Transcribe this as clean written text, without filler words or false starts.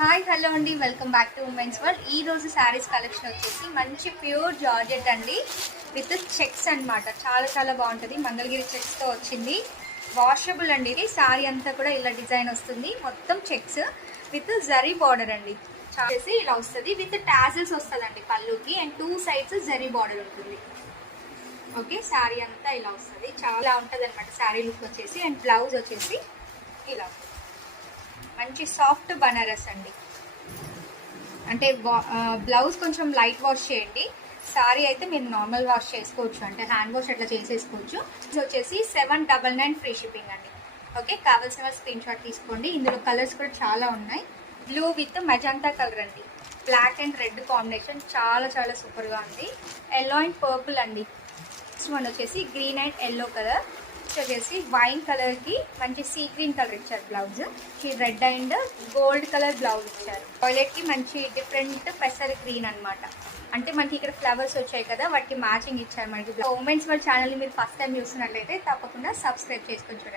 Hi hello అండి, welcome back to women's world. ఈ రోజు శారీస్ కలెక్షన్ వచ్చేసి మంచి ప్యూర్ జార్జెట్ అండి, విత్ చెక్స్ అన్నమాట. చాలా చాలా బాగుంటుంది. మంగళగిరి చెక్స్తో వచ్చింది. వాషబుల్ అండి. ఇది శారీ అంతా కూడా ఇలా డిజైన్ వస్తుంది, మొత్తం చెక్స్ విత్ జరీ బార్డర్ అండి. చేసి ఇలా వస్తుంది, విత్ టాజిల్స్ వస్తుందండి పళ్ళుకి, అండ్ 2 సైడ్స్ జరీ బార్డర్ ఉంటుంది. ఓకే, శారీ అంతా ఇలా వస్తుంది, చాలా ఉంటుంది అనమాట శారీ లుక్ వచ్చేసి. అండ్ బ్లౌజ్ వచ్చేసి ఇలా మంచి సాఫ్ట్ బనారస్ అండి. అంటే బ్లౌజ్ కొంచెం లైట్ వాష్ చేయండి, సారీ అయితే మీరు నార్మల్ వాష్ చేసుకోవచ్చు, అంటే హ్యాండ్ వాష్ అట్లా చేసేసుకోవచ్చు. ఇది వచ్చేసి 799 ఫ్రీ షిప్పింగ్ అండి. ఓకే, కావాల్సిన స్క్రీన్ షాట్ తీసుకోండి. ఇందులో కలర్స్ కూడా చాలా ఉన్నాయి. బ్లూ విత్ మజంతా కలర్ అండి, బ్లాక్ అండ్ రెడ్ కాంబినేషన్ చాలా చాలా సూపర్గా ఉంది. ఎల్లో అండ్ పర్పుల్ అండి. నెక్స్ట్ వన్ వచ్చేసి గ్రీన్ అండ్ ఎల్లో కలర్. వచ్చేసి వైన్ కలర్ కి మంచి సీ గ్రీన్ కలర్ ఇచ్చారు blouse. Red and gold colour blouse ఇచ్చారు. టాయిలెట్ కి మంచి డిఫరెంట్ పెసర్ గ్రీన్ అన్నమాట. అంటే మనకి ఇక్కడ ఫ్లవర్స్ వచ్చాయి కదా, వాటికి మ్యాచింగ్ ఇచ్చారు మనకి. ఉమెన్స్ వరల్డ్ ఛానల్ మీరు ఫస్ట్ టైం చూస్తున్నట్లయితే తప్పకుండా సబ్స్క్రైబ్ చేసుకొని చూడండి.